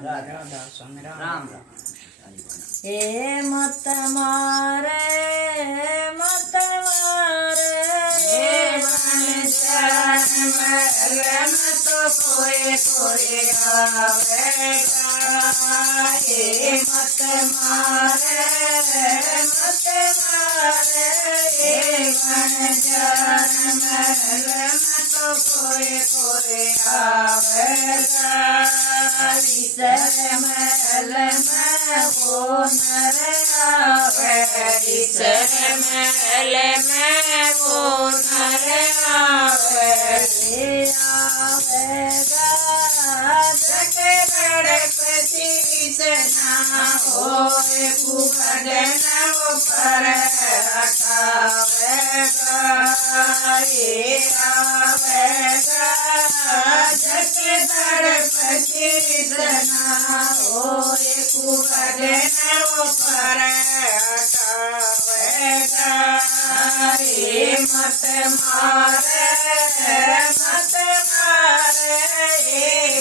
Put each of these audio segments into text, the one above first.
राधा स्वामी राम राम। हे मत मारे मत मारे महल में तो कोई कोई आवेगा। हे मत मारे महल में तो कोई कोई आवेगा। ईश्वर महल में वो नर आवे। ईश्वर महल में वो नर आवेगा। जग गणपति ना होए कुभजन वो पर हटावेगा। ये आवेगा जग गणपति ना होए कुभजन वो पर हटावेगा। ये मत मारे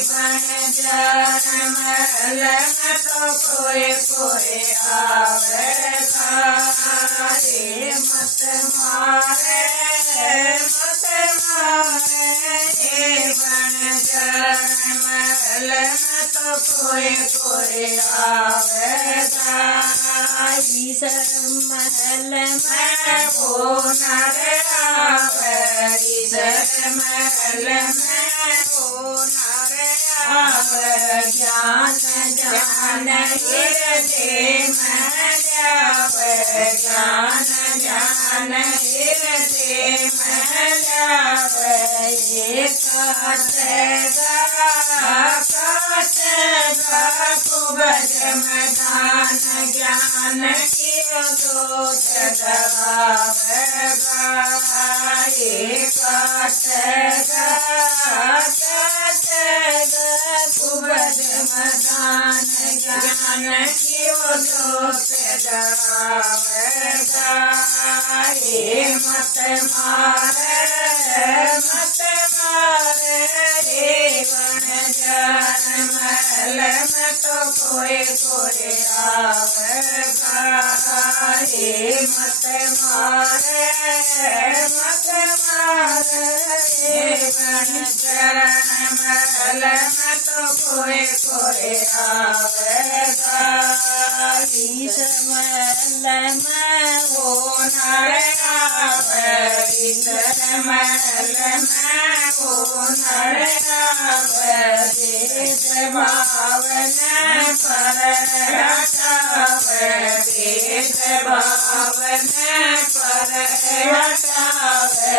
बन महल में तो कोई कोई आवेगा। ये मत मारे बन महल में तो कोई कोई आवेगा। ईश्वर महल में वो नर आवे। ईश्वर महल में वो नर आवे। ज्ञान ज्ञान हृदय में जावे। ज्ञान ज्ञान हृदय में जावे। ये काटेगा कुबज मैदान ज्ञान की जोत जगावेगा। ये काटेगा कुबज मैदान ज्ञान की जोत जगावेगा। ये मत मारे महल में तो कोई कोई आवेगा। ये मत मारे चरण महल में तो कोई कोई आवेगा। इस महल में वो नर आवे। इस महल में वो नर आवे। भेद भावन पर हटावे। भेद भावन पर हटावे।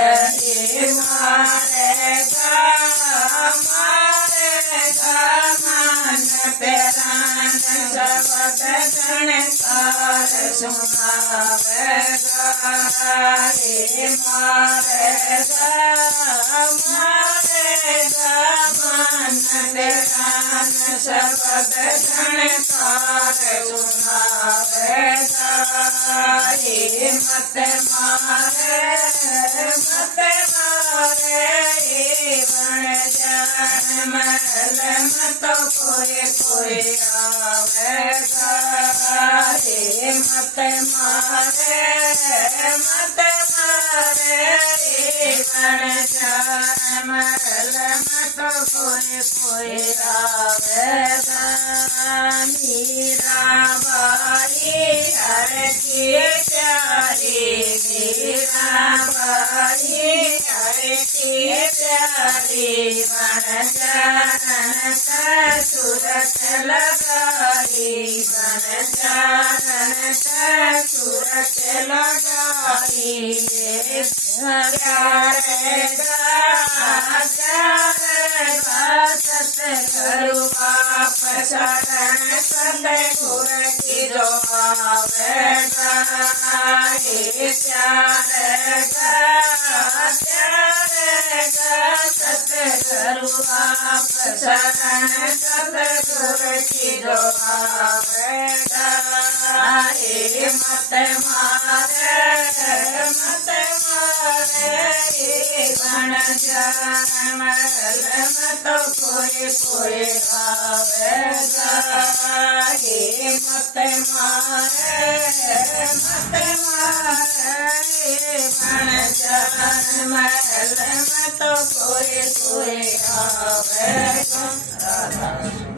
मारेगा मन पेरान शब्द गणकार सुनावेगा। मारेगा मन पेरान शब्द गणकार सुनावेगा। ये मत मारे महल में तो कोई कोई आवेगा। ये मत मारे महल में तो कोई कोई आवेगा। मीराबाई हर की प्यारी। मीराबाई हर की प्यारी। बन जानन सूरत लगाई। बन जानन सूरत लगाई। सतगुरु आप शरण सतगुर की जो आवेगा। ये सतगुरु आप शरण सतगुर की जो आवेगा। ये मत मारे गण जन महल में तो कोई कोई आवेगा। મત મારે ભણચરણ મહેલમાં તો કોઈ આવે રાધા